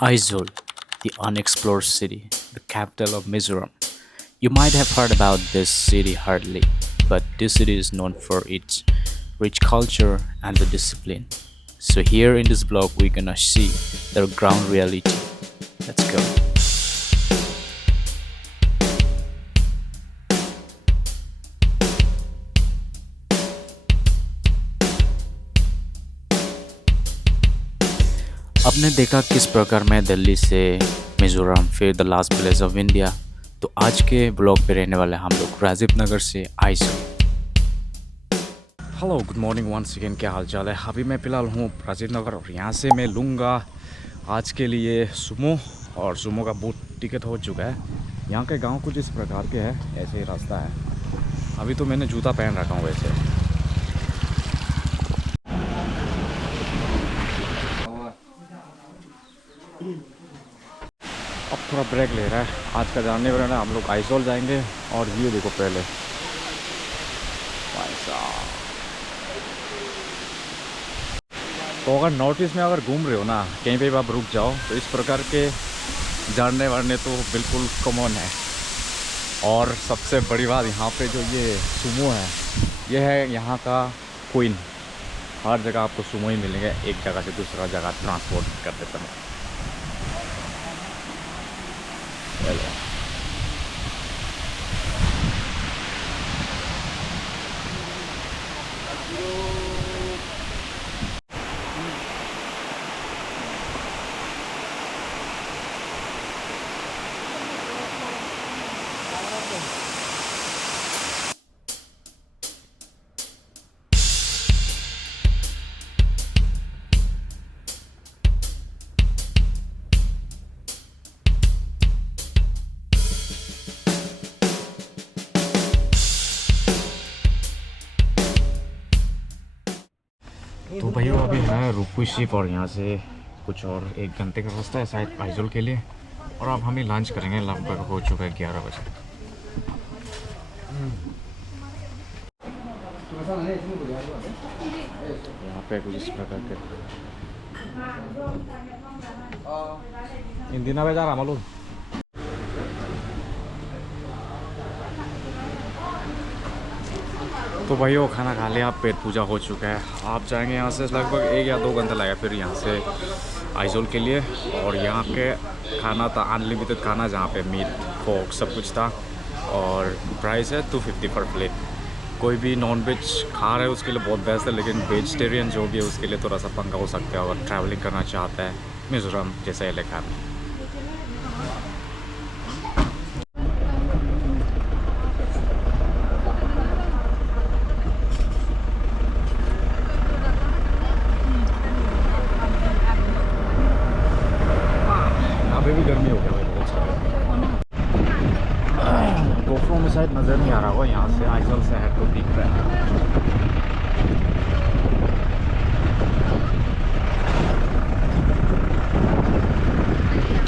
Aizawl, the unexplored city, the capital of Mizoram. You might have heard about this city hardly, but this city is known for its rich culture and the discipline. So here in this blog we're gonna see the ground reality. Let's go. आपने देखा किस प्रकार मैं दिल्ली से मिज़ोरम फिर the last village of India. तो आज के ब्लॉग पे रहने वाले हम लोग राजीव नगर से Aizawl. Hello good morning once again, क्या हाल चाल है। अभी मैं फ़िलहाल हूँ राजीव नगर और यहाँ से मैं लूँगा आज के लिए सुमो, और सुमो का बुक टिकट हो चुका है। यहाँ के गांव कुछ इस प्रकार के है, ऐसे ही रास्ता है। अभी तो मैंने जूता पहन रखा हूँ वैसे। अब थोड़ा ब्रेक ले रहा है। आज का जानने वाला ना हम लोग आइजोल जाएंगे। और ये देखो पहले भाई साहब, तो अगर नॉर्थ ईस्ट में अगर घूम रहे हो ना, कहीं पे भी आप रुक जाओ तो इस प्रकार के जानने वाले तो बिल्कुल कॉमन है। और सबसे बड़ी बात यहाँ पे जो ये सुमो है, ये है यहाँ का क्वीन। हर जगह आपको सुमो ही मिलेंगे, एक जगह से दूसरा जगह ट्रांसपोर्ट करते समय। हेलो, तो भैया अभी है रुकू शिप, और यहाँ से कुछ और 1 घंटे का रास्ता है शायद आइजोल के लिए। और अब हम ही लंच करेंगे, लगभग हो चुका है 11 बजे। यहाँ पे कुछ इस प्रकार के हिंदी ना बेचा रहा मालूम। तो भाई वो खाना खा लिया, पेट पूजा हो चुका है। आप जाएंगे यहाँ से लगभग 1 या 2 घंटा लगेगा फिर यहाँ से आइजोल के लिए। और यहाँ के खाना था अनलिमिटेड खाना, जहाँ पे मीट फोक सब कुछ था। और प्राइस है 250 पर प्लेट। कोई भी नॉन वेज खा रहा है उसके लिए बहुत बेस्ट है, लेकिन वेजिटेरियन जो भी है उसके लिए थोड़ा सा पंगा हो सकता है अगर ट्रैवलिंग करना चाहता है मिज़ोरम जैसा इलाका में। अभी भी गर्मी हो गया भाई बहुत सारा। गोप्रो में शायद नज़र नहीं आ रहा होगा, यहाँ से आइजोल से है तो दिख रहा है।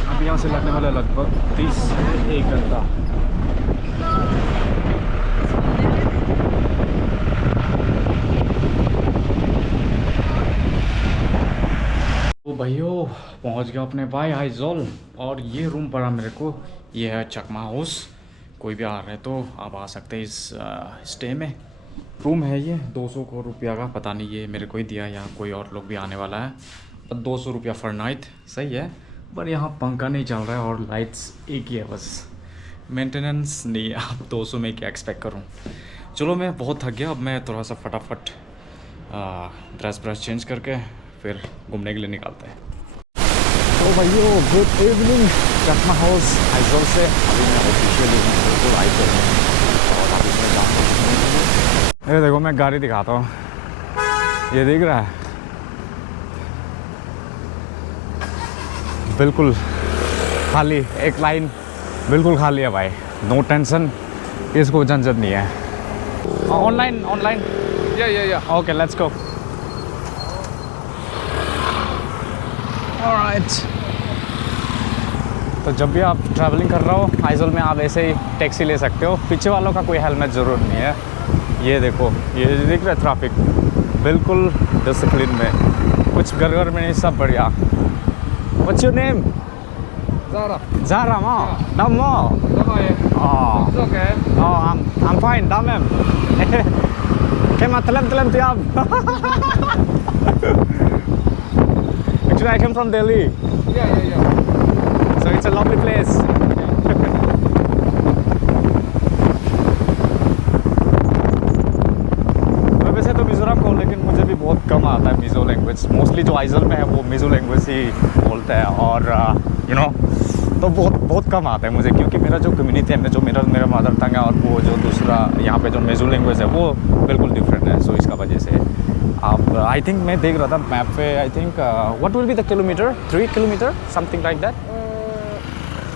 अब यहाँ से लगने वाला लगभग 30 से 1 घंटा। तो भाइयों पहुँच गया अपने भाई आइजोल। और ये रूम पड़ा मेरे को, ये है चकमा हाउस। कोई भी आ रहा है तो आप आ सकते हैं इस स्टे में। रूम है ये 200 को रुपया का, पता नहीं ये मेरे को ही दिया या कोई और लोग भी आने वाला है। पर 200 रुपया फॉर नाइट सही है। पर यहाँ पंखा नहीं चल रहा है और लाइट्स एक ही है बस, मेंटेनेंस नहीं है। अब 200 में क्या एक्सपेक्ट करूँ। चलो मैं बहुत थक गया, अब मैं थोड़ा सा फटाफट ड्रेस ब्रश चेंज करके फिर घूमने के लिए निकलते हैं। तो भाइयों गुड इवनिंग, चकमा हाउस आइजोल से अभी मैं ऑफिशियली बिल्कुल आइजोल हूँ। और अभी मैं जाऊँ, अरे देखो मैं गाड़ी दिखाता हूँ, ये दिख रहा है बिल्कुल खाली, एक लाइन बिल्कुल खाली है भाई। नो टेंशन, इसको झंझट नहीं है। ऑनलाइन ऑनलाइन या ओके लेट्स गो। ऑलराइट, तो जब भी आप ट्रैवलिंग कर रहे हो आइजोल में, आप ऐसे ही टैक्सी ले सकते हो। पीछे वालों का कोई हेलमेट ज़रूर नहीं है। ये देखो, ये दिख रहा है ट्रैफिक बिल्कुल डिसिप्लिन में, कुछ गड़बड़ में नहीं, सब बढ़िया। What's your name? Zara. Zara ma. Dam mo. Давай. Oh. It's okay. Oh, I'm fine. Dam em. Kema telam tiap. Actually, I came from Delhi. Yeah. So it's a lovely place. मैं वैसे तो मिज़ोरम का हूँ, लेकिन मुझे भी बहुत कम आता है मिज़ो लैंग्वेज। मोस्टली जो आइजल में है वो मिज़ो लैंग्वेज ही बोलता है, और यू नो तो बहुत कम आता है मुझे, क्योंकि मेरा जो कम्युनिटी है, जो मेरा मदर टंग है, और वो जो दूसरा यहाँ पे जो मिज़ो लैंग्वेज है वो बिल्कुल डिफरेंट है। सो इसका वजह से आप आई थिंक मैं देख रहा था मैप पे, I think what will be the kilometre, 3 kilometre something like that,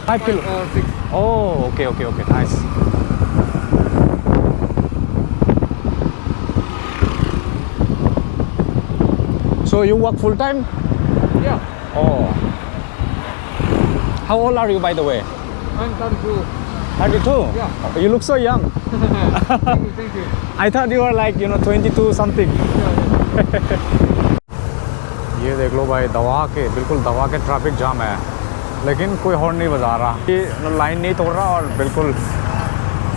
5 kilo Or 6. Oh, okay, nice. So you work full time? Yeah. Oh. How old are you, by the way? I'm 32. 32? Yeah. Oh, you look so young. Thank you. I thought you were like, 22 something. Yeah. ये देख लो भाई, बिल्कुल दवा के traffic jam है, लेकिन कोई horn नहीं बजा रहा, ये लाइन नहीं तोड़ रहा, और बिल्कुल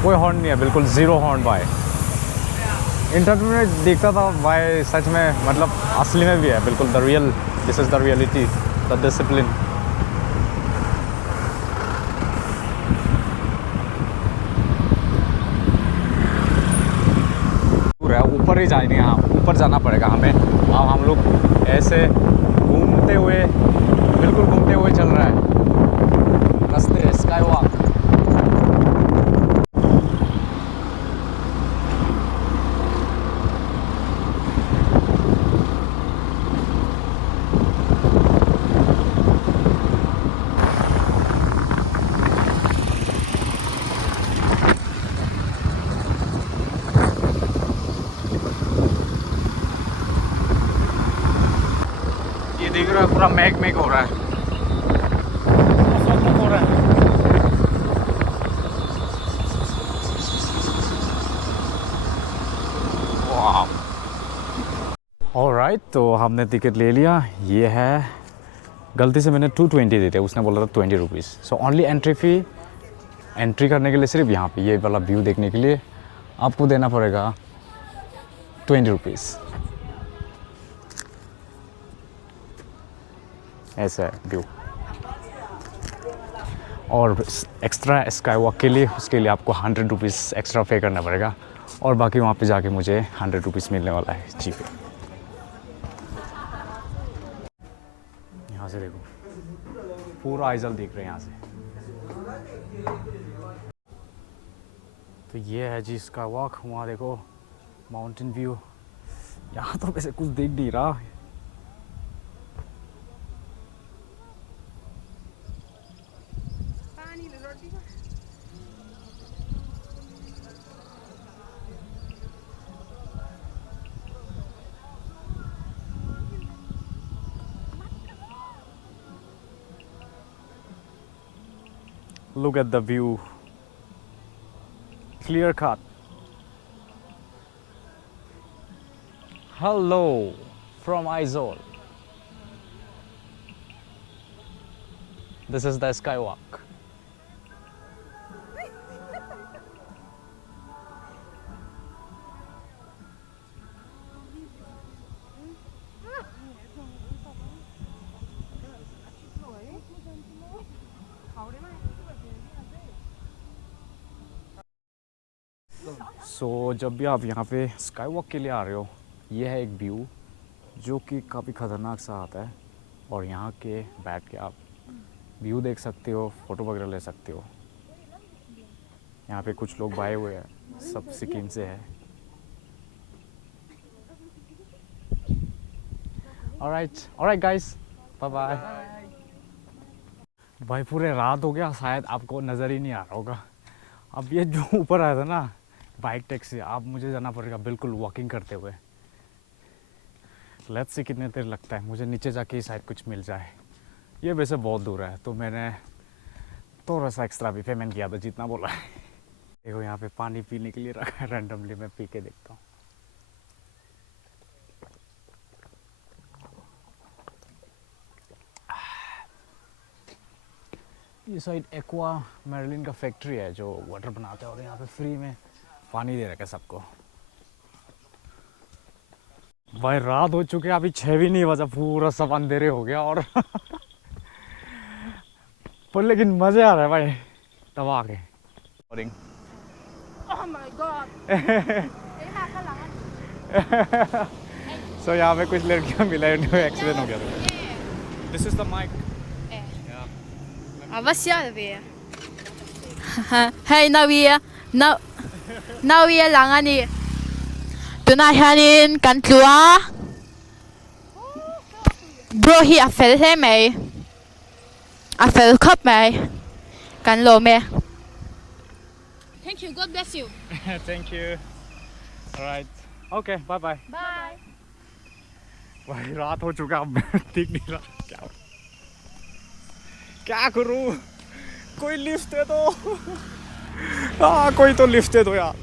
कोई हॉर्न नहीं है, बिल्कुल ज़ीरो हॉर्न भाई। इंटरव्यू में देखता था भाई, सच में मतलब असली में भी है, बिल्कुल the real, this is the reality, the discipline. ऊपर ही जाएंगे, यहाँ ऊपर जाना पड़ेगा हमें। अब हम लोग ऐसे घूमते हुए, बिल्कुल घूमते हुए चल रहा है रास्ते, स्काई वॉक। ये देख रहा है, पूरा मैग हो रहा है, हो रहा है। ऑलराइट, तो हमने टिकट ले लिया। ये है, गलती से मैंने 220 दे दिया, उसने बोला था 20 rupees. So only entry fee, entry करने के लिए सिर्फ यहाँ पे ये वाला व्यू देखने के लिए आपको देना पड़ेगा 20 रुपीज़। ऐसा है व्यू। और एक्स्ट्रा स्काई वॉक के लिए, उसके लिए आपको 100 रुपीज़ एक्स्ट्रा पे करना पड़ेगा, और बाकी वहाँ पे जाके मुझे 100 रुपीज़ मिलने वाला है जी पे। यहाँ से देखो, पूरा आइजल देख रहे हैं यहाँ से। तो ये है जी स्काई वॉक। वहाँ देखो माउंटेन व्यू। यहाँ तो वैसे कुछ दिख नहीं रहा। Look at the view, clear cut. Hello from Aizol. This is the skywalk. So, जब भी आप यहाँ पे स्काई वॉक के लिए आ रहे हो, ये है एक व्यू जो कि काफ़ी ख़तरनाक सा आता है, और यहाँ के बैठ के आप व्यू देख सकते हो, फ़ोटो वगैरह ले सकते हो। यहाँ पे कुछ लोग आए हुए हैं, सब सिक्किम से है। Alright guys, bye bye. भाई पूरे रात हो गया, शायद आपको नज़र ही नहीं आ रहा होगा। अब ये जो ऊपर आया था ना बाइक टैक्सी, अब मुझे जाना पड़ेगा बिल्कुल वॉकिंग करते हुए। लेट्स सी कितने देर लगता है, मुझे नीचे जाके शायद कुछ मिल जाए। ये वैसे बहुत दूर है, तो मैंने थोड़ा सा एक्स्ट्रा भी पेमेंट किया था जितना बोला है। देखो यहाँ पे पानी पीने के लिए रखा है रैंडमली, मैं पी के देखता हूँ। ये साइड एक्वा मेरिलिन का फैक्ट्री है जो वाटर बनाता है और यहाँ पे फ्री में पानी दे रखा है सबको। भाई रात हो चुकी है, अभी 6 भी नहीं बजा, पूरा सब अंधेरे हो गया और पर लेकिन मजे आ रहा है भाई तब आके। Oh my god. सो यहाँ पे कुछ लड़कियाँ मिला है, एक्सीडेंट हो गया था। This is the mic. Vad gör vi? Hej, när vi är langar ni. Du när han kan klua. Bro, hi affel till mig. Affel kopp mig. Kan lå med. Thank you. God bless you. Thank you. Alright, okay, bye bye. Bye. भाई रात हो चुका, अब ठीक नहीं रहा, क्या करूं? कोई लिफ्ट दे दो। हाँ, कोई तो लिफ्ट दे दो यार।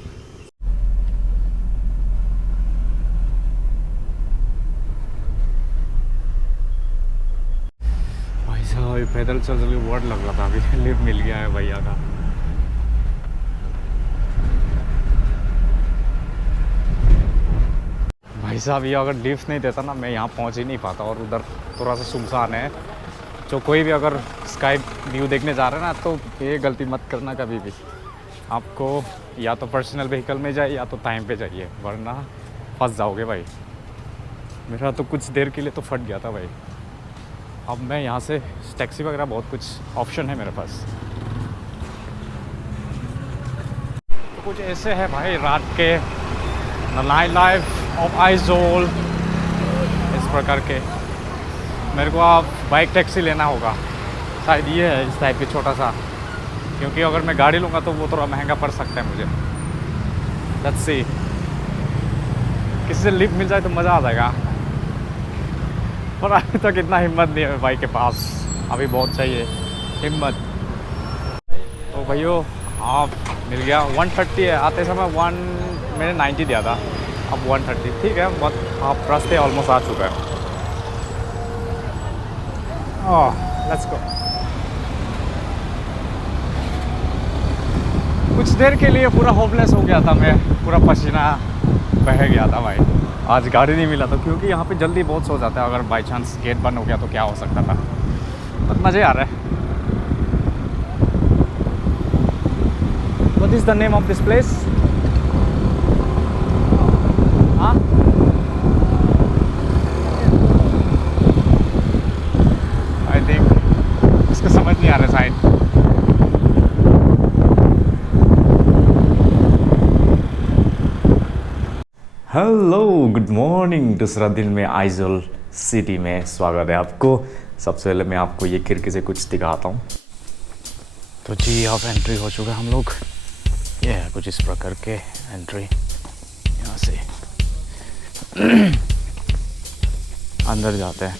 भाई साहब पैदल चल चल के वर्ड लग रहा था, अभी लिफ्ट मिल गया है भैया का। भाई साहब ये अगर लिफ्ट नहीं देता ना, मैं यहाँ पहुँच ही नहीं पाता, और उधर थोड़ा सा सुनसान है। जो कोई भी अगर स्काई व्यू देखने जा रहे हैं ना, तो ये गलती मत करना कभी भी। आपको या तो पर्सनल व्हीकल में जाइए या तो टाइम पे जाइए, वरना फंस जाओगे भाई। मेरा तो कुछ देर के लिए तो फट गया था भाई। अब मैं यहाँ से टैक्सी वगैरह बहुत कुछ ऑप्शन है मेरे पास। तो कुछ ऐसे है भाई रात के नाइट लाइफ ऑफ आइजोल, इस प्रकार के। मेरे को आप बाइक टैक्सी लेना होगा, शायद ये है इस टाइप की छोटा सा, क्योंकि अगर मैं गाड़ी लूँगा तो वो थोड़ा महंगा पड़ सकता है मुझे। लेट्स सी, किसी से लिफ्ट मिल जाए तो मज़ा आ जाएगा, पर अभी तक इतना हिम्मत नहीं है बाइक के पास, अभी बहुत चाहिए हिम्मत। तो भैया आप मिल गया, 130 है, आते समय मैंने 90 दिया था, अब 130 ठीक है। बहुत आप रास्ते ऑलमोस्ट आ चुका है। Let's go. कुछ देर के लिए पूरा होपलेस हो गया था मैं, पूरा पसीना बह गया था भाई। आज गाड़ी नहीं मिला तो, क्योंकि यहाँ पे जल्दी बहुत सो जाता है, अगर बाई चांस गेट बंद हो गया तो क्या हो सकता था। बट मज़े आ रहा है। What is the name of this place? हाँ? I think इसको समझ नहीं आ रहा शायद। Hello, good morning. दूसरा दिन में आइजोल सिटी में स्वागत है आपको। सबसे पहले मैं आपको ये खिड़की से कुछ दिखाता हूँ। तो जी अब एंट्री हो चुका है हम लोग। ये है कुछ इस प्रकार के एंट्री, यहाँ से अंदर जाते हैं।